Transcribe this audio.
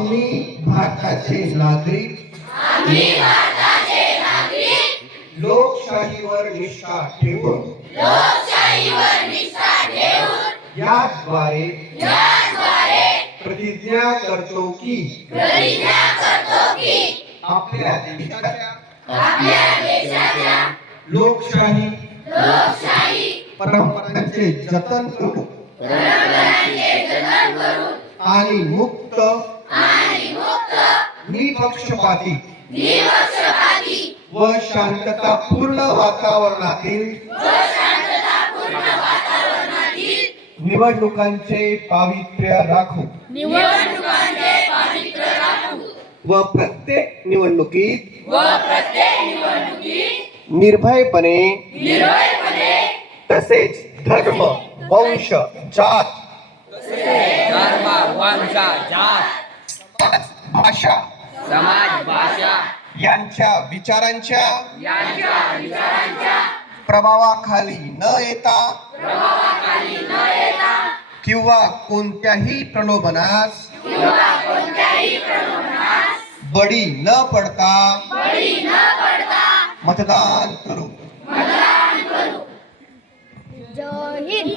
आम्ही भारताचे नागरिक लोकशाहीवर निष्ठा ठेवून याद्वारे प्रतिज्ञा करतो की आपल्या देशाच्या लोकशाही परंपरांचे जतन करू आणि मुक्त निपक्षपाती व शांततापूर्ण वातावरणातील निवडणुकांचे पावित्र्य राखू व प्रत्येक निवडणुकीत निर्भयपणे तसेच धर्म वंश जात भाषा समाज भाषा यांच्या विचारांच्या प्रभावाखाली न येता किंवा कोणत्याही प्रलोभनास बळी न पडता मतदान करू.